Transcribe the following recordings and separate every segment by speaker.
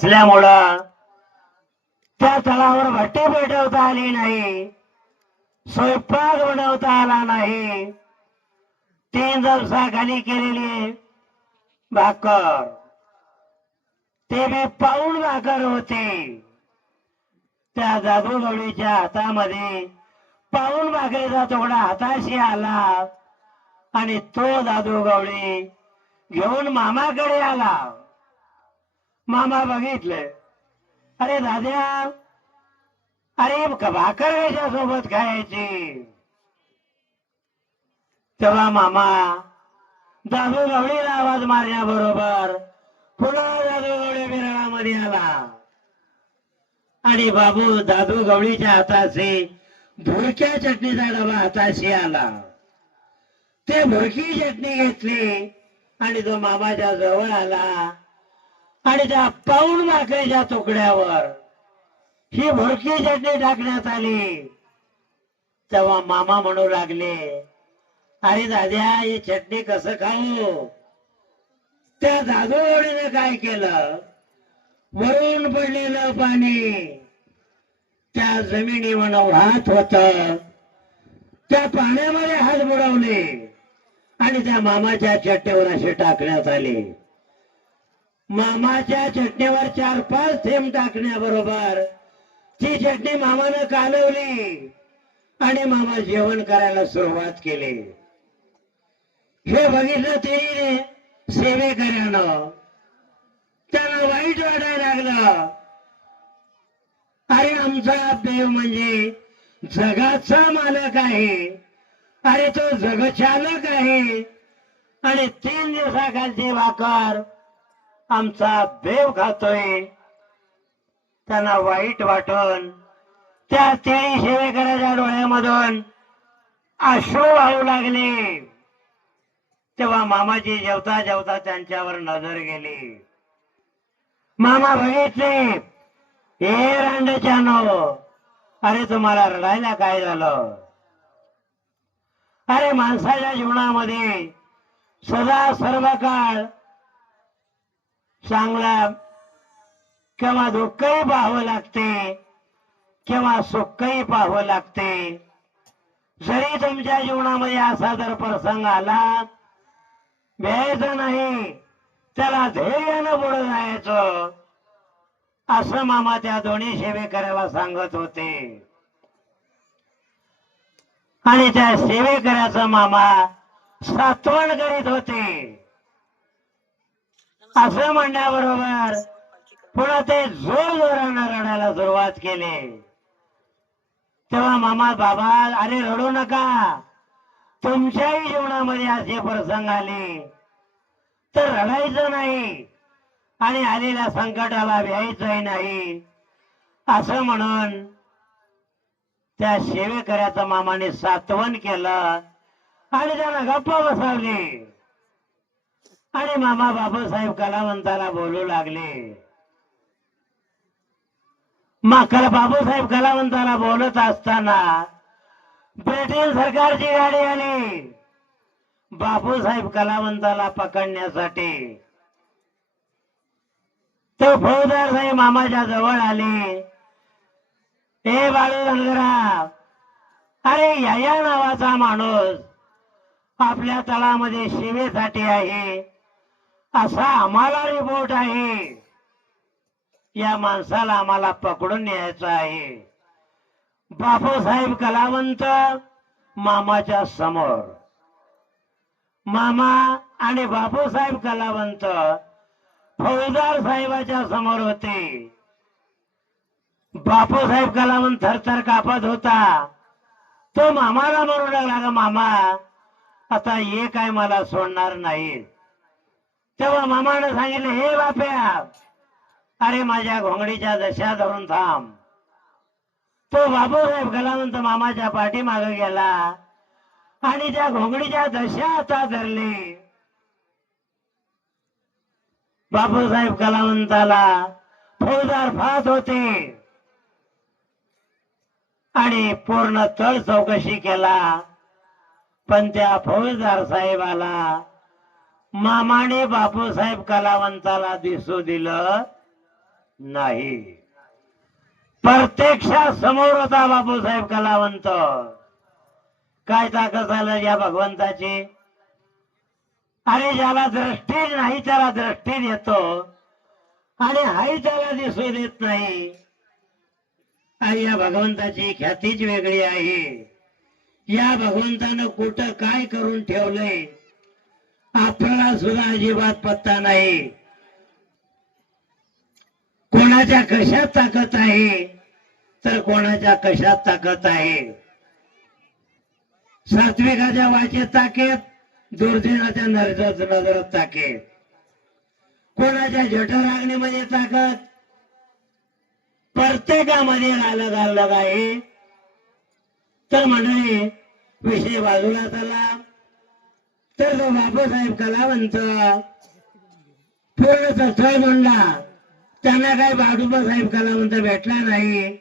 Speaker 1: असल्यामुळं त्या तळावर भट्टी पेटवता आली नाही. स्वयंपाक बनवता आला नाही. तीन दिवसाखाली केलेली भाकर. ते बी पाऊण भाकर होते. त्या जादूगवळीच्या हातामध्ये पाऊण भाकरीचा तोडा हाताशी आला आणि तो जादूगवळी घेऊन मामाकडे आला. मामा बघितलं. अरे दाद्या अरे भाकर कशा सोबत खायची तेव्हा मामा दादू गवळीला आवाज मारण्याबरोबर पुन्हा दादू गवळी विरळामध्ये आला. आणि बाबू दादू गवळीच्या हाताशी भुरक्या चटणीचा डबा हाताशी आला. ते भुरकी चटणी घेतली आणि तो मामाच्या जवळ आला. आणि त्या पाऊण भाकरीच्या तुकड्यावर ही भुरकी चटणी टाकण्यात आली. तेव्हा मामा म्हणू लागले अरे दाद्या ही चटणी कसं खाऊ? त्या दादूवडीने काय केलं? वरून पडलेलं पाणी त्या जमिनीवर वाहत होत. त्या पाण्यामध्ये हात बुडवले आणि त्या मामाच्या चट्टेवर असे टाकण्यात आले. मामाच्या चटणीवर चार पाच थेंब टाकण्याबरोबर ती चटणी मामानं कालवली आणि मामा जेवण करायला सुरुवात केली. हे बघितलं ते सेवेकऱ्यानं. त्याला वाईट वाटायला लागलं. अरे आमचा देव म्हणजे जगाचा मालक आहे. अरे तो जगचालक आहे. आणि तीन दिवसाखालची भाकर आमचा बेव खातोय त्यांना वाईट वाटून त्या तेळी सेवेकराच्या डोळ्यामधून अश्रू वाहू लागले. तेव्हा मामाजी जेवता जेवता त्यांच्यावर नजर गेली. मामा बघितले हे रांडच्यानो अरे तुम्हाला रडायला काय झालं? अरे माणसाच्या जीवनामध्ये सदा सर्व काळ चांगला. केव्हा दुःखही पाहावं लागते केव्हा सुखही पाहावं लागते. जरी तुमच्या जीवनामध्ये असा जर प्रसंग आला भ्यायचं नाही त्याला धैर्यानं पुढे जायचं असं मामा त्या दोन्ही सेवेकऱ्याला सांगत होते. आणि त्या सेवेकऱ्याचं मामा सातवण करीत होते. असं म्हणण्याबरोबर पुन्हा ते जोर जोरानं रडायला सुरुवात केली. तेव्हा मामा बाबा अरे रडू नका. तुमच्याही जीवनामध्ये असे प्रसंग आले. तर रडायचं नाही आणि आलेल्या संकटाला भ्यायचंही नाही. असं म्हणून त्या सेवेकऱ्याचं मामाने सातवण केलं आणि त्यांना गप्पा बसवली. आणि मामा बाबासाहेब कलावंताला बोलू लागले. मग बाबूसाहेब कलावंताला बोलत असताना ब्रिटिश सरकारची गाडी आली. बापूसाहेब कलावंताला पकडण्यासाठी. तो फौजदार साहेब मामाच्या जवळ आले. हे बाळू धनगराव अरे या नावाचा माणूस आपल्या तळामध्ये शिवेसाठी आहे. असा आम्हाला रिपोर्ट आहे. या माणसाला आम्हाला पकडून न्यायचं आहे. बापूसाहेब कलावंत मामाच्या समोर. मामा आणि बापूसाहेब कलावंत फौजदार साहेबाच्या समोर होते. बापूसाहेब कलावंत थरथर कापत होता. तो मामाला म्हणू लागला का मामा आता ये काय मला सोडणार नाही तेव्हा मामानं सांगितलं हे बाप्या अरे माझ्या घोंगडीच्या दशा धरून थांब. तो बाबूसाहेब कलावंत मामाच्या पाठीमाग गेला आणि त्या घोंगडीच्या दशा आता धरले. बापूसाहेब कलावंताला फौजदार फास होते आणि पूर्ण तळ चौकशी केला. पण त्या फौजदार साहेबाला मामाने बापूसाहेब कलावंताला दिसू दिलं नाही. प्रत्यक्षा समोर होता बापूसाहेब कलावंत. काय ताकद झालं या भगवंताची? अरे ज्याला दृष्टी नाही त्याला दृष्टी देतो. आणि हाही त्याला दिसू देत नाही. आणि या भगवंताची ख्यातीच वेगळी आहे. या भगवंतानं कुठं काय करून ठेवलंय? आपल्याला सुद्धा अजिबात पत्ता नाही. कोणाच्या कशात ताकद आहे तर कोणाच्या कशात ताकद आहे. सात्विकाच्या वाचेत ताकेत दुर्दिनाच्या नजरात नजरात ताकेत. कोणाच्या जठराग्नीमध्ये ताकद प्रत्येकामध्ये अलग अलग आहे. तर म्हणजे विषय बाजूला चला. तर तो बाबासाहेब कलावंत. पूर्ण तत्व म्हणला त्यांना काही बाजूबासाहेब कलावंत भेटला नाही.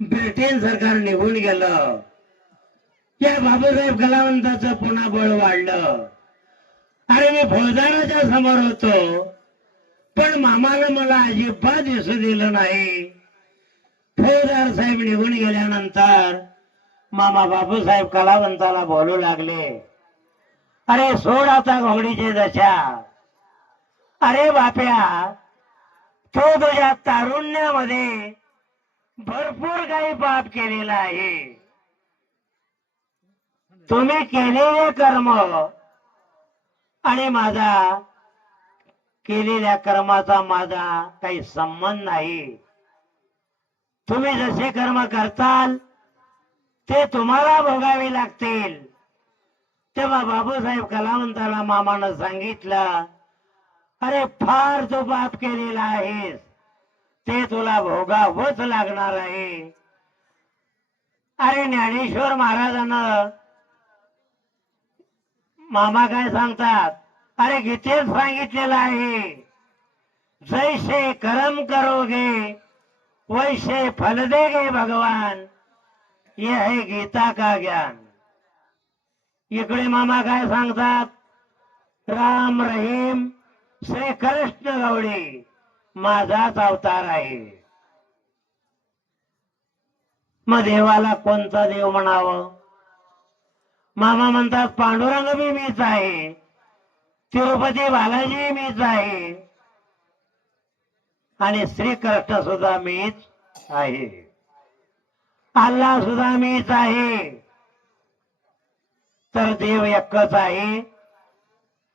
Speaker 1: ब्रिटन सरकार निघून गेलं. या बाबासाहेब कलावंताचं पुन्हा बळ वाढलं. अरे मी फौजदाराच्या समोर होतो. पण मामाला मला अजिबात दिसू दिलं नाही. फौजदार साहेब निघून गेल्यानंतर मामा बापूसाहेब कलावंताला बोलू लागले. अरे सोड आता घोगडीचे दशा. अरे बाप्या तो तुझ्या तारुण्यामध्ये भरपूर काही पाप केलेला आहे. तुम्ही केलेले कर्म आणि माझा केलेल्या कर्माचा माझा काही संबंध नाही. तुम्ही जसे कर्म करताल ते तुम्हाला भोगावे लागतील. तेव्हा बाबूसाहेब कलावंताला मामानं सांगितलं अरे फार जो बाप केलेला आहेस. ते तुला भोगावंच लागणार आहे. अरे ज्ञानेश्वर महाराजांना मामा काय सांगतात? अरे गीतेत सांगितलेलं आहे जैसे कर्म करोगे वैसे फल देगे भगवान. ये है गीता का ज्ञान. इकडे मामा काय सांगतात? राम रहीम श्री कृष्ण गवळी माझाच अवतार आहे. मग देवाला कोणता देव म्हणावं? मामा म्हणतात पांडुरंग मी मीच आहे. तिरुपती बालाजी मीच आहे. आणि श्रीकृष्ण सुद्धा मीच आहे. अल्ला सुद्धा मीच आहे. तर देव एकच आहे.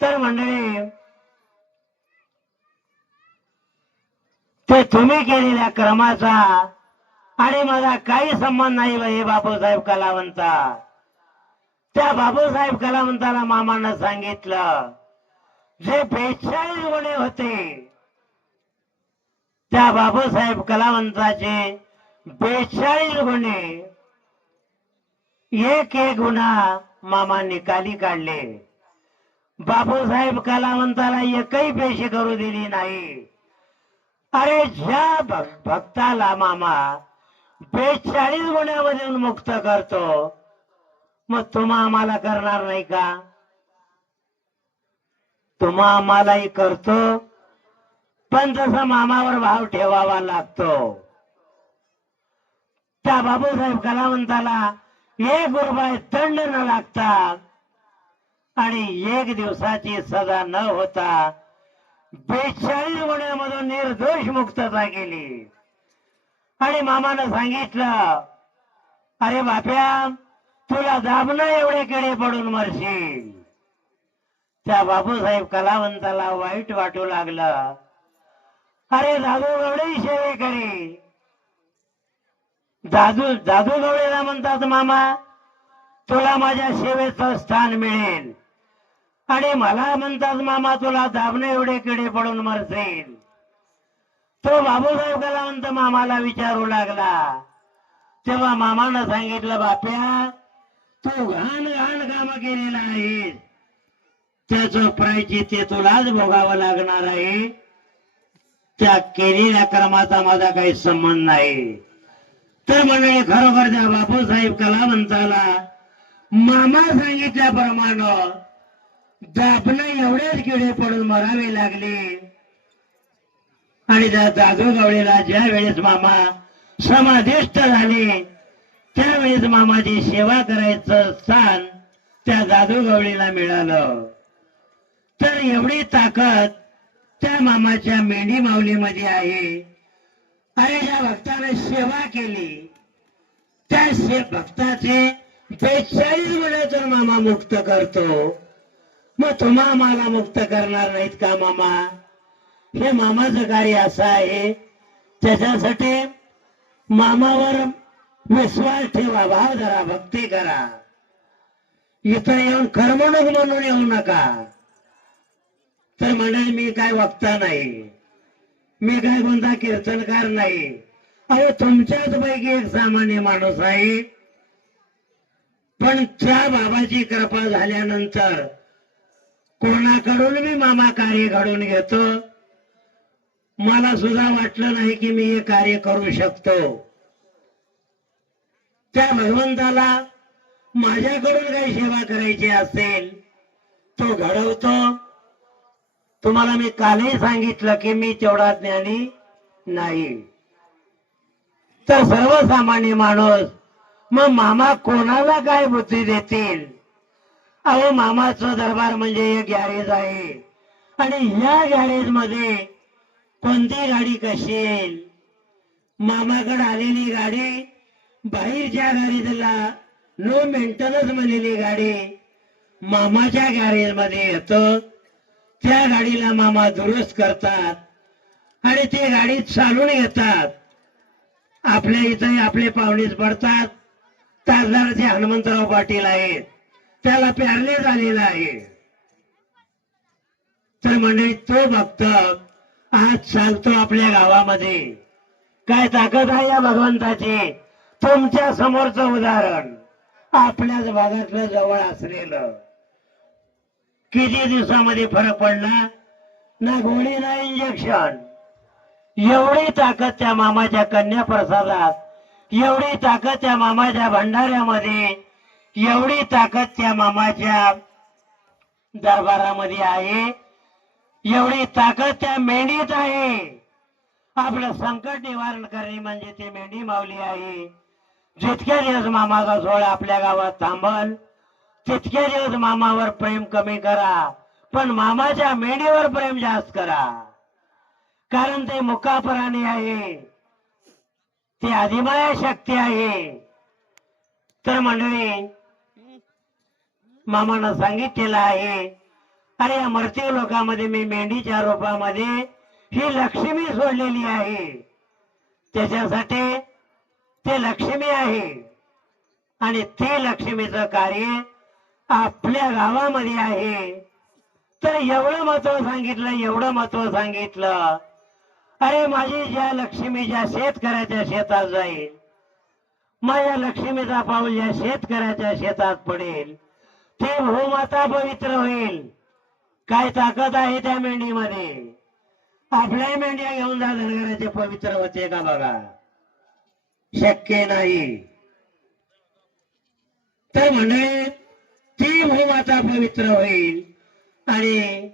Speaker 1: तर मंडळी ते तुम्ही केलेल्या क्रमाचा आणि माझा काही संबंध नाही हे बापूसाहेब कलावंता. त्या बापूसाहेब कलावंताला मामानं सांगितलं जे बेचाळीस गुन्हे होते त्या बापूसाहेब कलावंताचे बेचाळीस गुन्हे एक एक गुन्हा मामा निकाली काढले. बापूसाहेब कलावंताला एकही पेशी करू दिली नाही. अरे ज्या भक्ताला मामा बेचाळीस गुण्यामधून मुक्त करतो मग तुम्हा आम्हाला करणार नाही का? तुम्हा आम्हालाही करतो पण तसा मामावर भाव ठेवावा लागतो. त्या बाबूसाहेब कलावंताला एक गुरुबाई दंड न लागता आणि एक दिवसाची सजा न होता बेचाळीस गुन्ह्यामधून निर्दोष मुक्तता केली. आणि मामानं सांगितलं अरे बाप्या तुला दाबणं एवढे किडे पडून मरशील. त्या बापूसाहेब कलावंताला वाईट वाटू लागलं. अरे दादू शेवे कडे जादू जादू गवळेला म्हणतात मामा. तुला माझ्या सेवेचं स्थान मिळेल. आणि मला म्हणतात मामा तुला दाबणे एवढे किडे पडून मरसेल तो बाबूसाहेब कलावंत मामाला विचारू लागला. तेव्हा मामानं सांगितलं बाप्या तू घाण घाण काम केलेलं आहे त्याचं प्रायचित ते तुलाच भोगावं लागणार आहे. त्या केलेल्या कर्माचा माझा काही संबंध नाही. तर मंडळी खरोखर त्या बापूसाहेब कलावंताला मामा सांगितल्याप्रमाणे दाबणं एवढेच किडे पडून मरावे लागले. आणि त्या दादू गवळीला ज्या वेळेस मामा समाधिष्ट झाले त्यावेळेस मामाची सेवा करायचं स्थान त्या दादू गवळीला मिळालं. तर एवढी ताकद त्या मामाच्या मेंढी माऊलीमध्ये आहे. आणि ज्या भक्ताने सेवा केली. त्या शे भक्ताचे बेचाळीस वेळा जर मामा मुक्त करतो मग तुम्हा मला मुक्त करणार नाहीत का मामा? हे मामाचं कार्य असं आहे. त्याच्यासाठी मामावर विश्वास ठेवा भाव धरा भक्ती करा. इथं येऊन करमणूक म्हणून येऊ नका. तर म्हणाल मी काय वक्ता नाही. मी काय कोणता कीर्तनकार नाही. अहो तुमच्याच पैकी एक सामान्य माणूस आहे. पण त्या बाबाची कृपा झाल्यानंतर कोणाकडून मी मामा कार्य घडून घेतो? मला सुद्धा वाटलं नाही की मी हे कार्य करू शकतो. त्या भगवंताला माझ्याकडून काही सेवा करायची असेल तो घडवतो. तुम्हाला मी कालही सांगितलं की मी तेवढा ज्ञानी नाही. तर सर्वसामान्य माणूस मग मामा कोणाला काय बुद्धी देतील? अहो मामाचं दरबार म्हणजे एक गॅरेज आहे. आणि ह्या गॅरेजमध्ये कोणती गाडी कशी येईल? मामाकडे आलेली गाडी बाहेरच्या गॅरेजला नो मेंटेनन्स म्हणलेली गाडी मामाच्या गॅरेजमध्ये येतं. त्या गाडीला मामा दुरुस्त करतात आणि ती गाडी चालून घेतात आपल्या इथे आपले पाहुणेच पडतात. तासदाराचे हनुमंतराव पाटील आहेत त्याला प्यारले झालेला आहे. तर मंडळी तो भक्त आज चालतो आपल्या गावामध्ये. काय ताकद आहे या भगवंताची? तुमच्या समोरचं उदाहरण. आपल्याच भागातलं जवळ असलेलं. किती दिवसामध्ये फरक पडला? ना गोळी ना इंजेक्शन एवढी ताकद त्या मामाच्या कन्या प्रसादात एवढी ताकद त्या मामाच्या भंडाऱ्यामध्ये एवढी ताकद त्या मामाच्या दरबारामध्ये आहे. एवढी ताकद त्या मेंढीत आहे. आपलं संकट निवारण करणे म्हणजे ते मेंढी मावली आहे. जितक्या दिवस मामाचा सोहळा आपल्या गावात थांबल तितके दिवस मामावर प्रेम कमी करा पण मामाच्या मेंढीवर प्रेम जास्त करा. कारण ते मुकापराणी आहे ते आदिमाया शक्ती आहे. तर मंडळी मामानं सांगितलेलं आहे अरे या मर्तीव लोकांमध्ये मी मेंढीच्या रूपामध्ये ही लक्ष्मी सोडलेली आहे. त्याच्यासाठी ते लक्ष्मी आहे. आणि ते लक्ष्मीचं कार्य आपल्या गावामध्ये आहे. तर एवढं महत्त्व सांगितलं एवढं महत्त्व सांगितलं. अरे माझी ज्या लक्ष्मी ज्या शेतकऱ्याच्या शेतात जाईल माझ्या लक्ष्मीचा पाऊल ज्या शेतकऱ्याच्या शेतात पडेल ते भूमाता पवित्र होईल. काय ताकद आहे त्या मेंढीमध्ये? आपल्या मेंढ्या घेऊन जा धनगराचे पवित्र होते का बघा? शक्य नाही. तर मंडळी ती भूमाता पवित्र होईल. आणि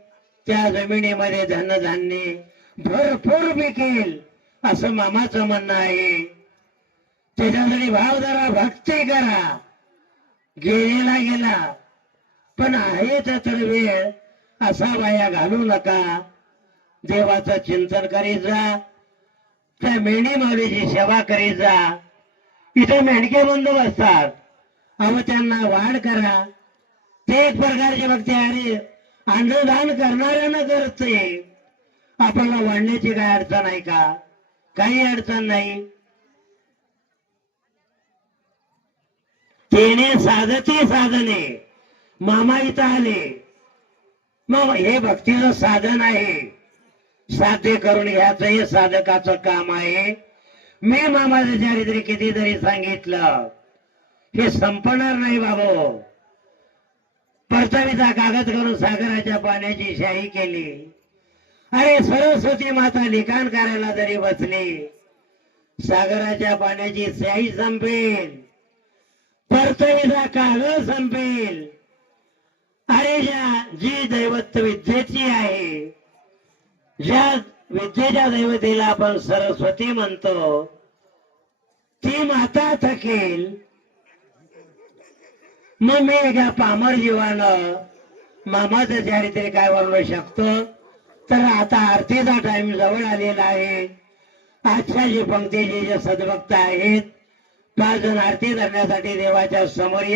Speaker 1: त्या जमिनीमध्ये धनधान्य भरपूर पिकेल असं मामाचं म्हणणं आहे. त्याच्यासाठी भाव जरा भक्ती करा. गेलेला गेला. पण आहे तर वेळ असा वाया घालू नका. देवाचं चिंतन करीत जा. त्या मेंढी माऊलीची सेवा करीत जा. इथे मेंढके बंधू असतात. अहो त्यांना वाढ करा. ते एक प्रकारचे भक्ती अरे अन्नदान करणाऱ्यानं करते आपल्याला वाढण्याची काय अडचण आहे का? काही अडचण नाही. तेने साधते साधने. मामा इथं आले. मग हे भक्तीचं साधन आहे. साध्य करून घ्यायचं हे साधकाचं काम आहे. मी मामाचं चारित्र्य कितीतरी सांगितलं. हे संपणार नाही बाबा. परतवीचा कागद करून सागराच्या पाण्याची शाही केली. अरे सरस्वती माता लिखाण करायला जरी बसली सागराच्या पाण्याची शाही संपेल. परतवीचा कागद संपेल. अरे ज्या जी दैवत विद्येची आहे ज्या विद्येच्या दैवतेला आपण सरस्वती म्हणतो ती माता थकेल. मग मी एका पामर जीवानं मामाचं चारित्र्य काय बनवू शकतो? तर आता आरतीचा टाइम जवळ आलेला आहे. आजच्या जे पंक्तीचे जे सद्भक्त आहेत पाच जण आरती धरण्यासाठी देवाच्या समोर